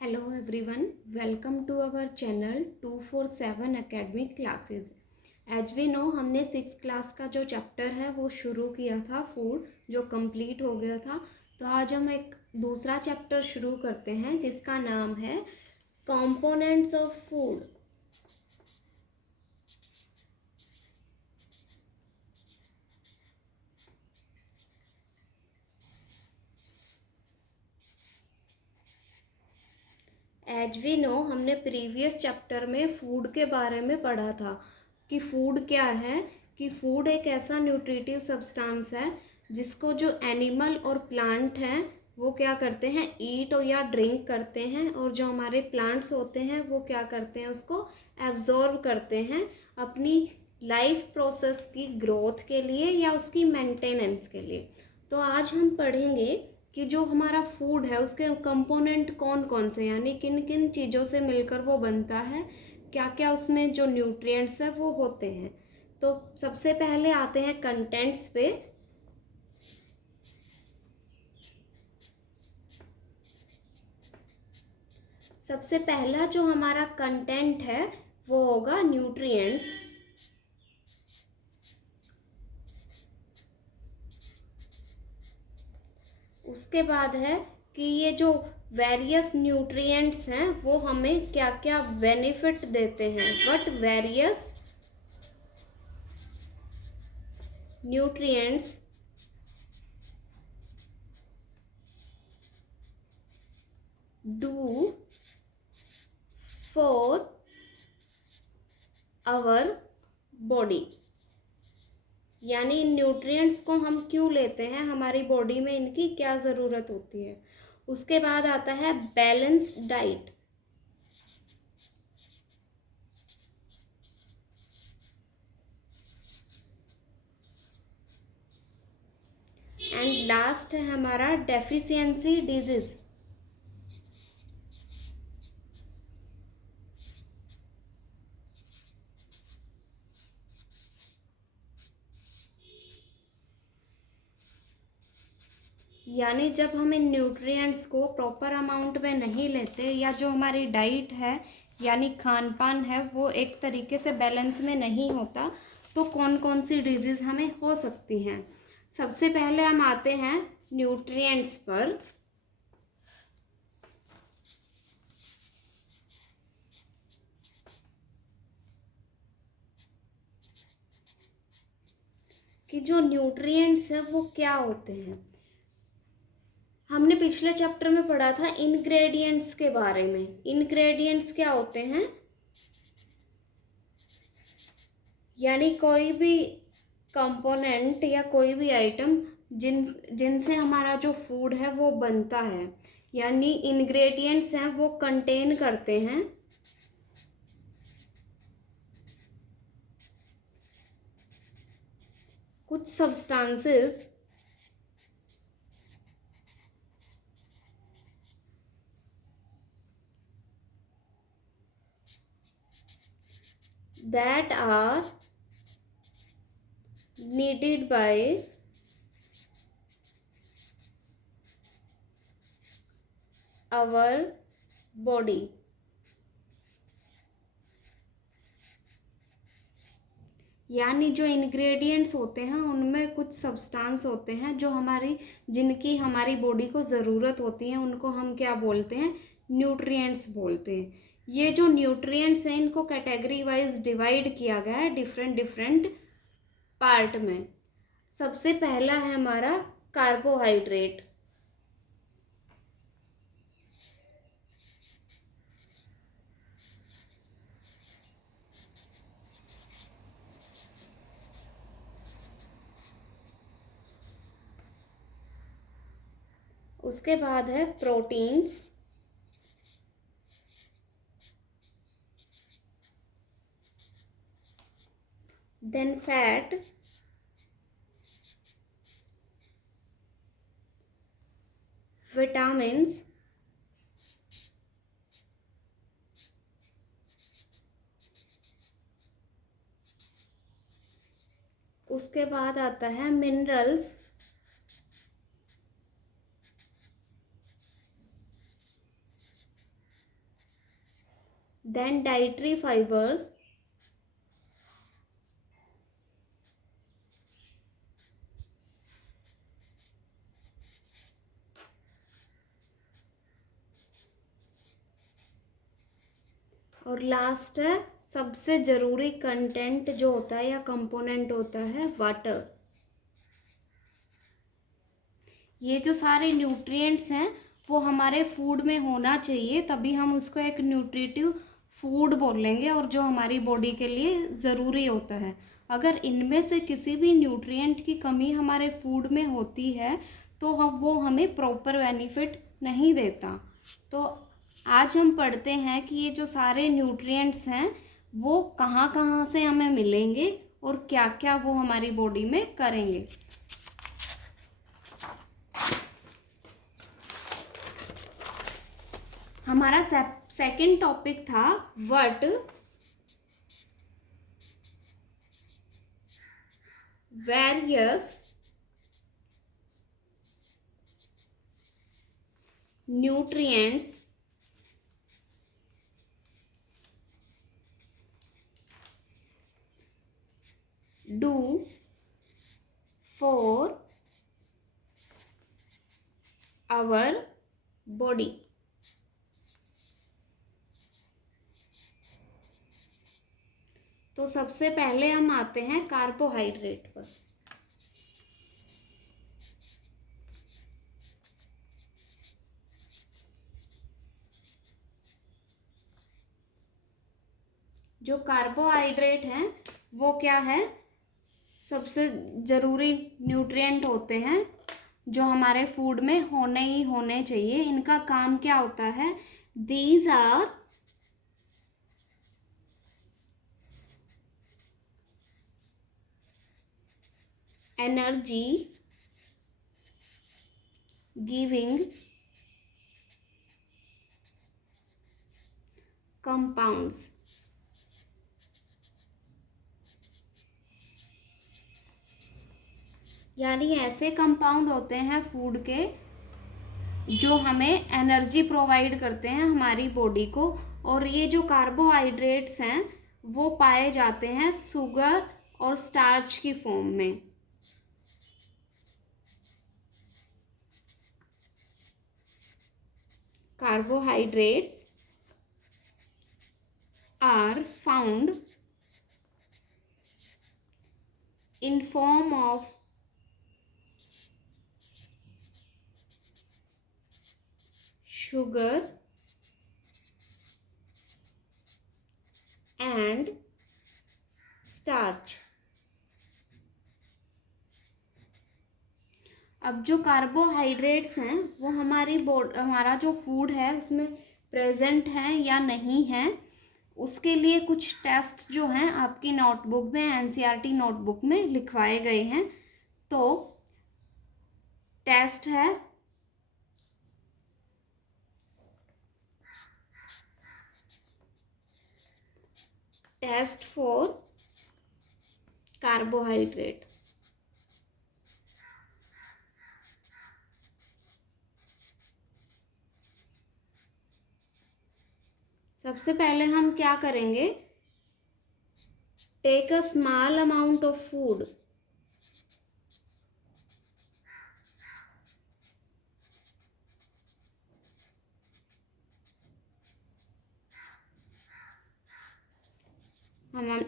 Hello everyone, welcome to our channel 247 academic classes. As we know हमने 6th class का जो chapter है वो शुरू किया था फूड, जो कंप्लीट हो गया था। तो आज हम एक दूसरा चैप्टर शुरू करते हैं जिसका नाम है components of food. As we know हमने प्रीवियस चैप्टर में फूड के बारे में पढ़ा था कि फूड क्या है, कि फूड एक ऐसा न्यूट्रिटिव सब्सटेंस है जिसको जो एनिमल और प्लांट हैं वो क्या करते हैं, ईट या ड्रिंक करते हैं, और जो हमारे प्लांट्स होते हैं वो क्या करते हैं, उसको एब्जॉर्ब करते हैं अपनी लाइफ प्रोसेस की ग्रोथ के लिए या उसकी मेंटेनेंस के लिए। तो आज हम पढ़ेंगे कि जो हमारा फूड है उसके कंपोनेंट कौन कौन से, यानी किन किन चीज़ों से मिलकर वो बनता है, क्या क्या उसमें जो न्यूट्रिएंट्स है वो होते हैं। तो सबसे पहले आते हैं कंटेंट्स पे। सबसे पहला जो हमारा कंटेंट है वो होगा न्यूट्रिएंट्स। उसके बाद है कि ये जो वेरियस न्यूट्रिएंट्स हैं वो हमें क्या क्या बेनिफिट देते हैं, what various nutrients do for our body. यानी इन न्यूट्रिएंट्स को हम क्यों लेते हैं, हमारी बॉडी में इनकी क्या ज़रूरत होती है। उसके बाद आता है बैलेंस्ड डाइट। एंड लास्ट है हमारा डेफिशिएंसी डिजीज। यानी जब हम इन न्यूट्रिएंट्स को प्रॉपर अमाउंट में नहीं लेते, या जो हमारी डाइट है यानी खान पान है वो एक तरीके से बैलेंस में नहीं होता, तो कौन कौन सी डिजीज़ हमें हो सकती हैं। सबसे पहले हम आते हैं न्यूट्रिएंट्स पर। कि जो न्यूट्रिएंट्स है वो क्या होते हैं। हमने पिछले चैप्टर में पढ़ा था इंग्रेडिएंट्स के बारे में। इंग्रेडिएंट्स क्या होते हैं, यानी कोई भी कंपोनेंट या कोई भी आइटम जिनसे हमारा जो फूड है वो बनता है, यानी इंग्रेडिएंट्स हैं वो कंटेन करते हैं कुछ substances that are needed by our body। यानी जो इंग्रेडिएंट्स होते हैं उनमें कुछ सब्सटेंस होते हैं जो जिनकी हमारी बॉडी को ज़रूरत होती है, उनको हम क्या बोलते हैं, न्यूट्रिएंट्स बोलते हैं। ये जो न्यूट्रिएंट्स हैं इनको कैटेगरी वाइज डिवाइड किया गया है डिफरेंट डिफरेंट पार्ट में। सबसे पहला है हमारा कार्बोहाइड्रेट। उसके बाद है प्रोटीन्स। देन फैट, विटामिन्स, उसके बाद आता है मिनरल्स, then dietary fibers, और लास्ट है सबसे ज़रूरी कंटेंट जो होता है या कंपोनेंट होता है वाटर। ये जो सारे न्यूट्रिएंट्स हैं वो हमारे फूड में होना चाहिए, तभी हम उसको एक न्यूट्रिटिव फूड बोलेंगे और जो हमारी बॉडी के लिए ज़रूरी होता है। अगर इनमें से किसी भी न्यूट्रिएंट की कमी हमारे फूड में होती है तो वो हमें प्रॉपर बेनिफिट नहीं देता। तो आज हम पढ़ते हैं कि ये जो सारे न्यूट्रिएंट्स हैं वो कहाँ कहाँ से हमें मिलेंगे और क्या क्या वो हमारी बॉडी में करेंगे। हमारा सेकंड टॉपिक था what various nutrients do for our body. तो सबसे पहले हम आते हैं कार्बोहाइड्रेट पर। जो कार्बोहाइड्रेट हैं वो क्या है, सबसे ज़रूरी न्यूट्रिएंट होते हैं जो हमारे फूड में होने ही होने चाहिए। इनका काम क्या होता है, these are energy giving compounds. यानी ऐसे कंपाउंड होते हैं फूड के जो हमें एनर्जी प्रोवाइड करते हैं हमारी बॉडी को। और ये जो कार्बोहाइड्रेट्स हैं वो पाए जाते हैं शुगर और स्टार्च की फॉर्म में। Carbohydrates are found in form of sugar and starch। अब जो कार्बोहाइड्रेट्स हैं वो हमारा जो फूड है उसमें प्रेजेंट है या नहीं है, उसके लिए कुछ टेस्ट जो हैं आपकी नोटबुक में, एनसीईआरटी नोटबुक में लिखवाए गए हैं। तो टेस्ट है टेस्ट फॉर कार्बोहाइड्रेट। सबसे पहले हम क्या करेंगे, take a small amount of food,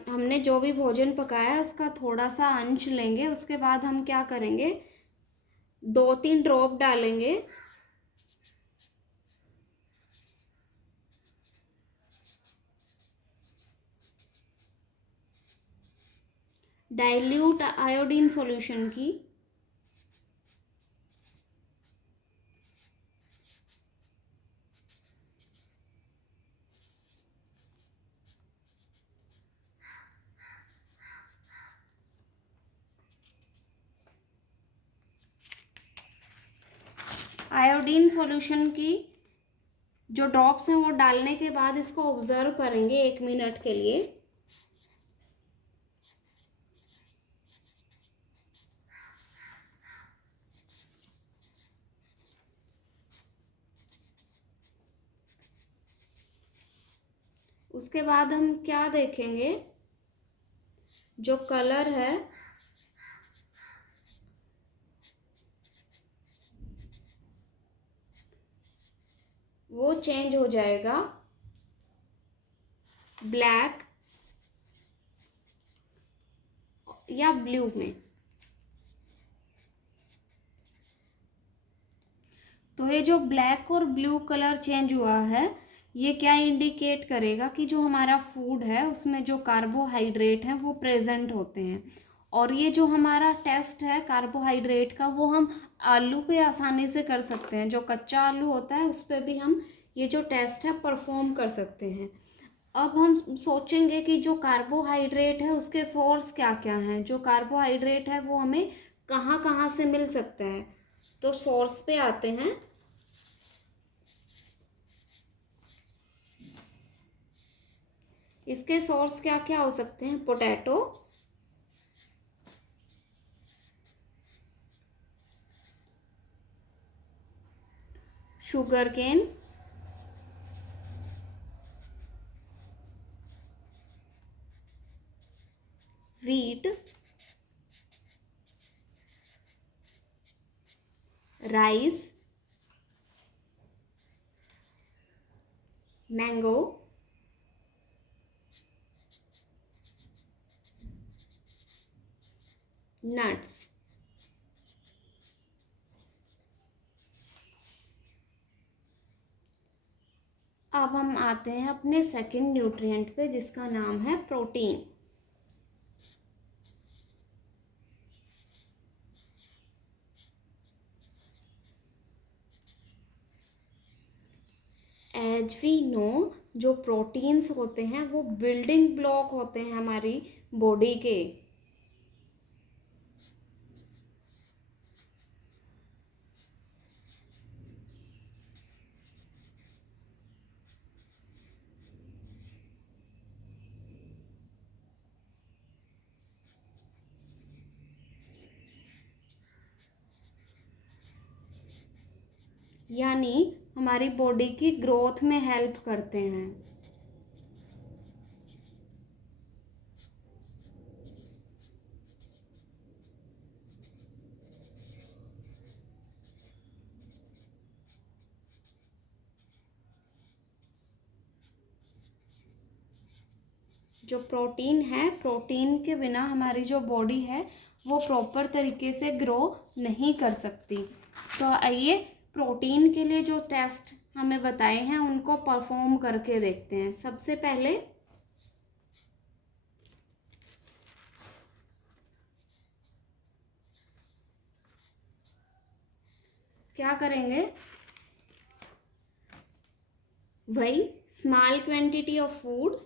हमने जो भी भोजन पकाया है उसका थोड़ा सा अंश लेंगे। उसके बाद हम क्या करेंगे, 2-3 ड्रॉप डालेंगे डाइल्यूट आयोडीन सॉल्यूशन की। आयोडीन सॉल्यूशन की जो ड्रॉप्स हैं वो डालने के बाद इसको ऑब्जर्व करेंगे 1 मिनट के लिए। उसके बाद हम क्या देखेंगे, जो कलर है वो चेंज हो जाएगा ब्लैक या ब्लू में। तो ये जो ब्लैक और ब्लू कलर चेंज हुआ है, ये क्या इंडिकेट करेगा कि जो हमारा फूड है उसमें जो कार्बोहाइड्रेट है वो प्रेजेंट होते हैं। और ये जो हमारा टेस्ट है कार्बोहाइड्रेट का, वो हम आलू पे आसानी से कर सकते हैं। जो कच्चा आलू होता है उस पर भी हम ये जो टेस्ट है परफॉर्म कर सकते हैं। अब हम सोचेंगे कि जो कार्बोहाइड्रेट है उसके सोर्स क्या क्या हैं। जो कार्बोहाइड्रेट है वो हमें कहाँ कहाँ से मिल सकता है। तो सोर्स पे आते हैं। इसके सोर्स क्या क्या हो सकते हैं, potato, sugar cane, wheat, rice, mango, nuts. अब हम आते हैं अपने सेकंड न्यूट्रिएंट पे जिसका नाम है प्रोटीन। एज वी नो, जो प्रोटीन्स होते हैं वो बिल्डिंग ब्लॉक होते हैं हमारी बॉडी के। यानी हमारी बॉडी की ग्रोथ में हेल्प करते हैं। जो प्रोटीन है, प्रोटीन के बिना हमारी जो बॉडी है वो प्रॉपर तरीके से ग्रो नहीं कर सकती। तो आइए प्रोटीन के लिए जो टेस्ट हमें बताए हैं उनको परफॉर्म करके देखते हैं। सबसे पहले क्या करेंगे, वही स्मॉल क्वांटिटी ऑफ फूड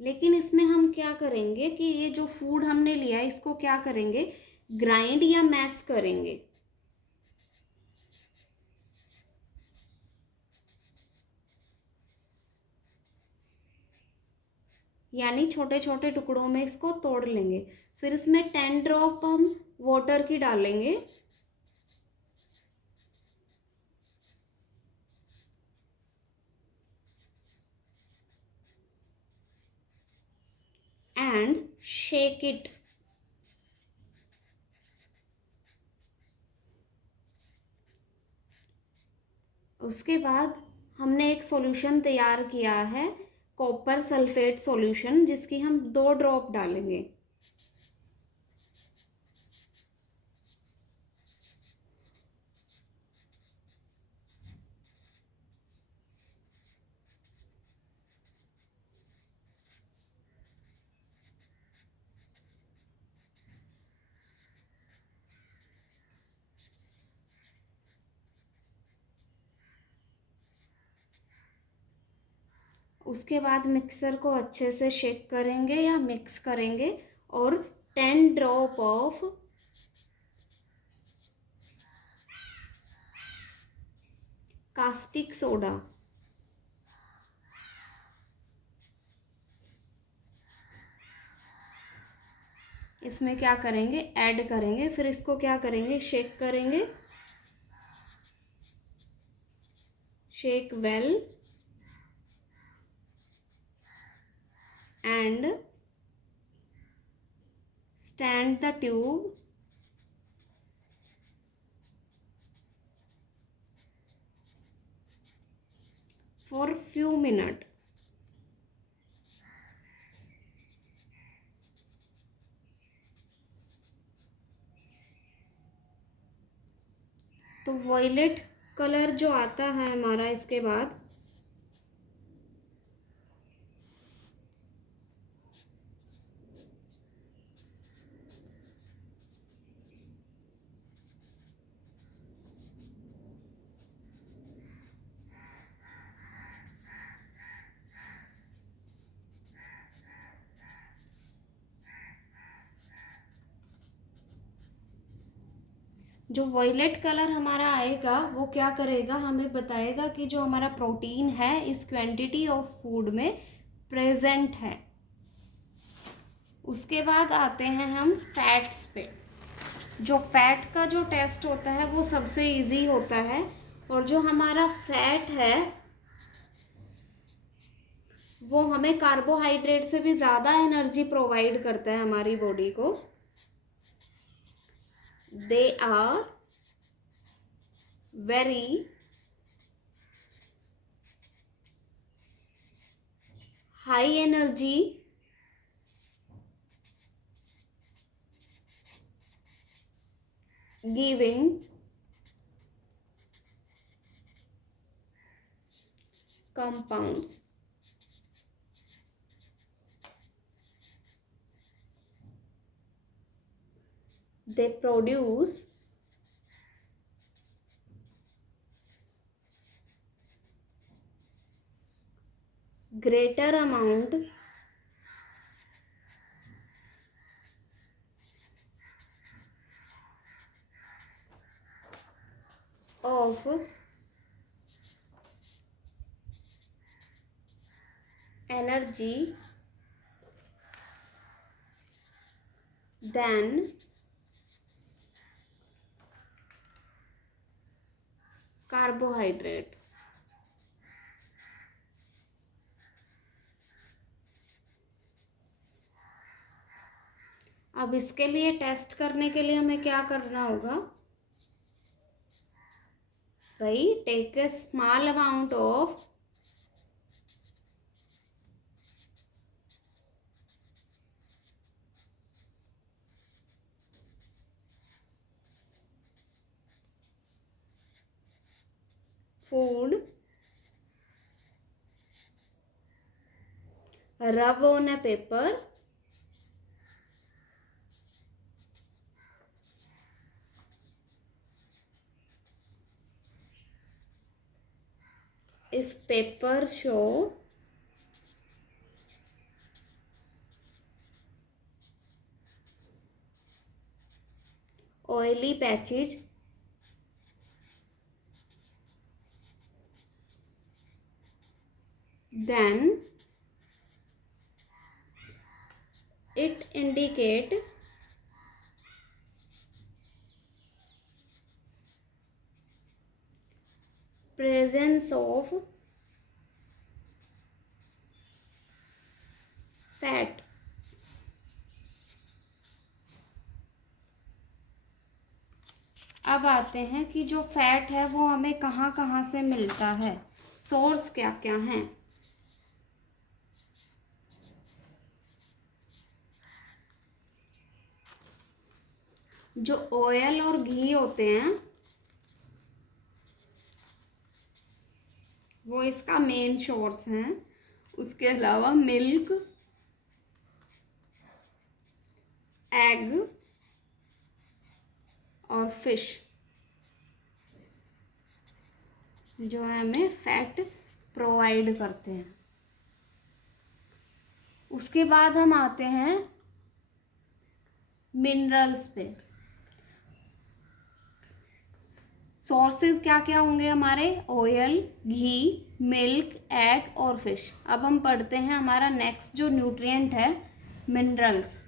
लेकिन इसमें हम क्या करेंगे कि ये जो फूड हमने लिया है इसको क्या करेंगे, ग्राइंड या मैश करेंगे। यानी छोटे छोटे टुकड़ों में इसको तोड़ लेंगे। फिर इसमें 10 ड्रॉप हम वाटर की डालेंगे। And shake it. उसके बाद हमने एक सॉल्यूशन तैयार किया है, कॉपर सल्फेट सॉल्यूशन, जिसकी हम 2 ड्रॉप डालेंगे। उसके बाद मिक्सर को अच्छे से शेक करेंगे या मिक्स करेंगे और 10 ड्रॉप ऑफ कास्टिक सोडा इसमें क्या करेंगे, ऐड करेंगे, फिर इसको क्या करेंगे, शेक करेंगे, shake well and stand the tube for few minutes. तो वॉयलेट कलर जो आता है हमारा इसके बाद, जो वॉयलेट कलर हमारा आएगा वो क्या करेगा, हमें बताएगा कि जो हमारा प्रोटीन है इस क्वांटिटी ऑफ फूड में प्रेजेंट है। उसके बाद आते हैं हम फैट्स पे। जो फैट का जो टेस्ट होता है वो सबसे इजी होता है, और जो हमारा फैट है वो हमें कार्बोहाइड्रेट से भी ज़्यादा एनर्जी प्रोवाइड करता है हमारी बॉडी को। They are very high energy giving compounds. They produce greater amount of energy than carbohydrate. अब इसके लिए टेस्ट करने के लिए हमें क्या करना होगा भाई, take a small amount of food, rub on a paper, if paper show oily patches, then it indicate presence of fat. अब आते हैं कि जो फैट है वो हमें कहाँ कहाँ से मिलता है, सोर्स क्या क्या हैं। जो ऑयल और घी होते हैं वो इसका मेन सोर्स हैं। उसके अलावा मिल्क, एग और फिश जो है हमें फैट प्रोवाइड करते हैं। उसके बाद हम आते हैं मिनरल्स पे। सोर्सेज क्या क्या होंगे हमारे, ऑयल, घी, मिल्क, एग और फिश। अब हम पढ़ते हैं हमारा नेक्स्ट जो न्यूट्रिएंट है, मिनरल्स।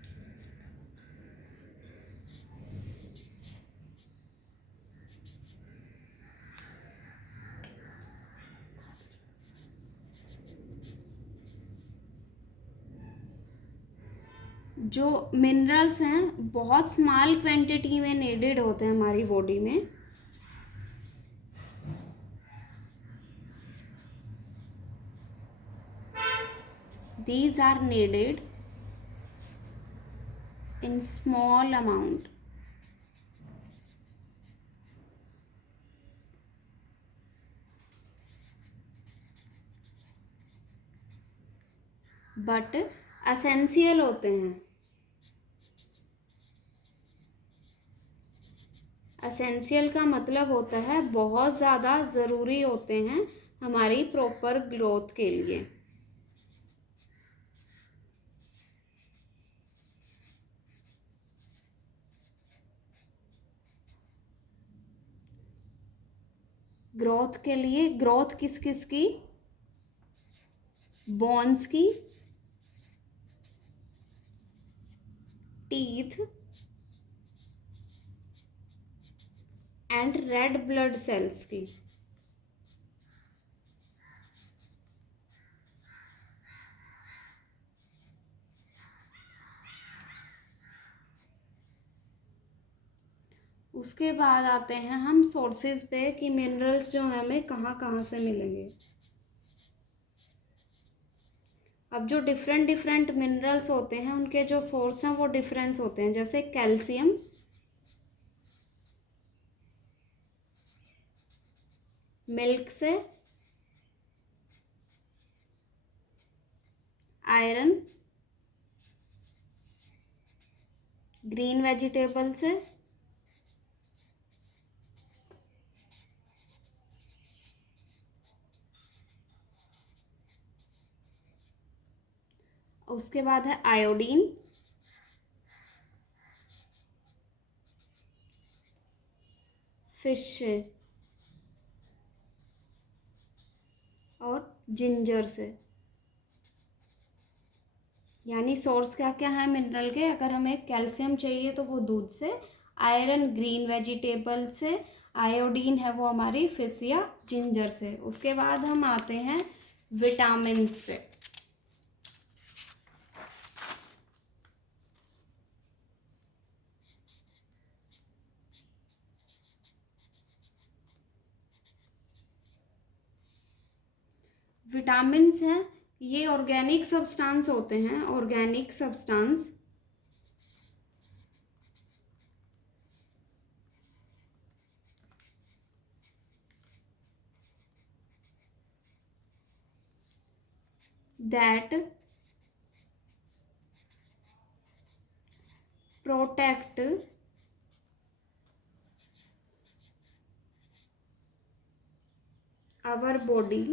जो मिनरल्स हैं बहुत स्मॉल क्वांटिटी में नीडेड होते हैं हमारी बॉडी में। These are needed in small amount. But essential होते हैं। एसेंशियल का मतलब होता है बहुत ज़्यादा ज़रूरी होते हैं हमारी प्रॉपर ग्रोथ के लिए। ग्रोथ के लिए, ग्रोथ किस किस की? बोन्स की, teeth and red blood cells की। उसके बाद आते हैं हम सोर्सेज पे कि मिनरल्स जो हैं हमें कहाँ कहाँ से मिलेंगे। अब जो डिफरेंट डिफरेंट मिनरल्स होते हैं उनके जो सोर्स हैं वो डिफरेंस होते हैं। जैसे कैल्शियम, मिल्क से, आयरन ग्रीन वेजिटेबल से, उसके बाद है आयोडीन, फिश से और जिंजर से। यानी सोर्स क्या क्या है मिनरल के? अगर हमें कैल्शियम चाहिए तो वो दूध से, आयरन ग्रीन वेजिटेबल से, आयोडीन है वो हमारी फिश या जिंजर से। उसके बाद हम आते हैं विटामिन्स पे। विटामिन्स हैं ये ऑर्गेनिक सब्सटेंस होते हैं, organic substance that protect our body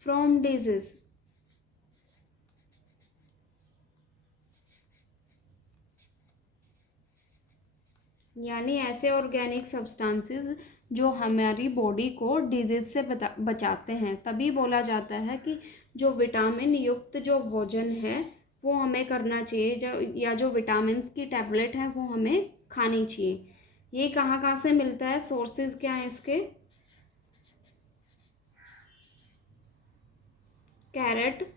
from disease। यानी ऐसे ऑर्गेनिक सब्सटेंसेस जो हमारी बॉडी को डिजीज से बचाते हैं। तभी बोला जाता है कि जो विटामिन युक्त जो भोजन है वो हमें करना चाहिए, या जो विटामिन्स की टैबलेट है वो हमें खानी चाहिए। ये कहाँ कहाँ से मिलता है? सोर्सेज क्या हैं इसके? कैरेट,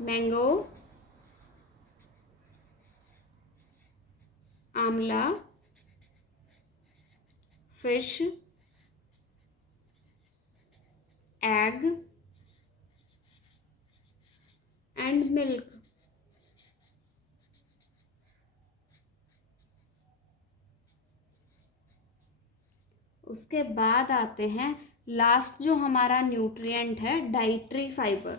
मैंगो, आंवला, फिश, एग एंड मिल्क। उसके बाद आते हैं लास्ट जो हमारा न्यूट्रिएंट है, डाइटरी फाइबर।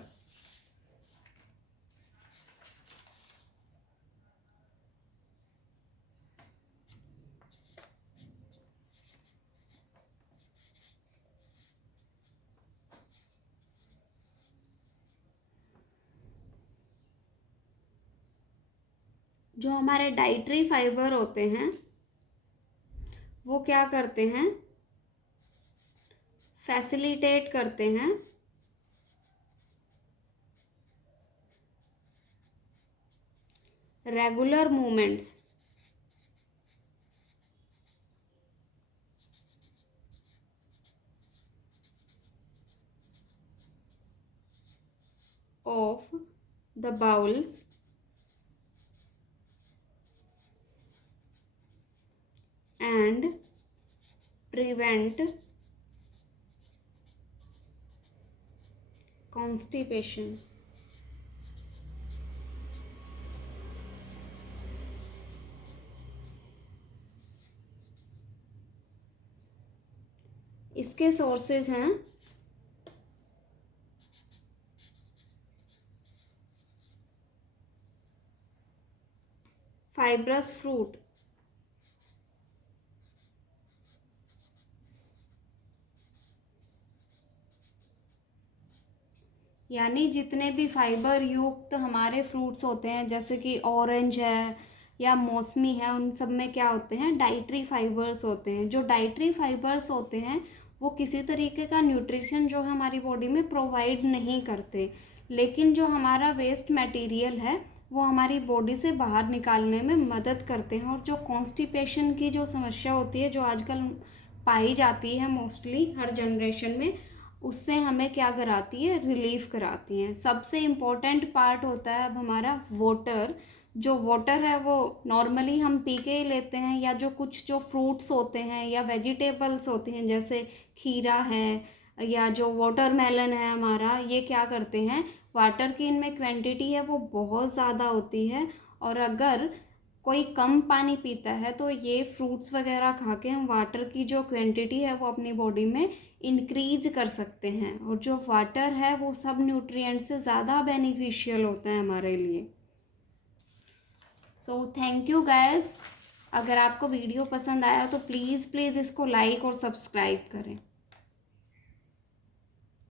जो हमारे डाइटरी फाइबर होते हैं वो क्या करते हैं? फैसिलिटेट करते हैं regular movements, of the bowels and prevent constipation. इसके सोर्सेज हैं फाइब्रस फ्रूट, यानी जितने भी फाइबर युक्त हमारे फ्रूट्स होते हैं जैसे कि ऑरेंज है या मौसमी है, उन सब में क्या होते हैं, डाइटरी फाइबर्स होते हैं। जो डाइटरी फाइबर्स होते हैं वो किसी तरीके का न्यूट्रिशन जो है हमारी बॉडी में प्रोवाइड नहीं करते, लेकिन जो हमारा वेस्ट मटेरियल है वो हमारी बॉडी से बाहर निकालने में मदद करते हैं। और जो कॉन्स्टिपेशन की जो समस्या होती है जो आजकल पाई जाती है मोस्टली हर जनरेशन में, उससे हमें क्या कराती है, रिलीफ कराती हैं। सबसे इम्पोर्टेंट पार्ट होता है अब हमारा वाटर। जो वाटर है वो नॉर्मली हम पी के ही लेते हैं, या जो कुछ जो फ्रूट्स होते हैं या वेजिटेबल्स होती हैं जैसे खीरा है या जो वाटरमेलन है हमारा, ये क्या करते हैं, वाटर की इनमें क्वांटिटी है वो बहुत ज़्यादा होती है। और अगर कोई कम पानी पीता है तो ये फ्रूट्स वगैरह खा के हम वाटर की जो क्वांटिटी है वो अपनी बॉडी में इंक्रीज कर सकते हैं। और जो वाटर है वो सब न्यूट्रिएंट से ज़्यादा बेनिफिशियल होता है हमारे लिए। So thank you guys. अगर आपको वीडियो पसंद आया तो प्लीज़ इसको लाइक और सब्सक्राइब करें।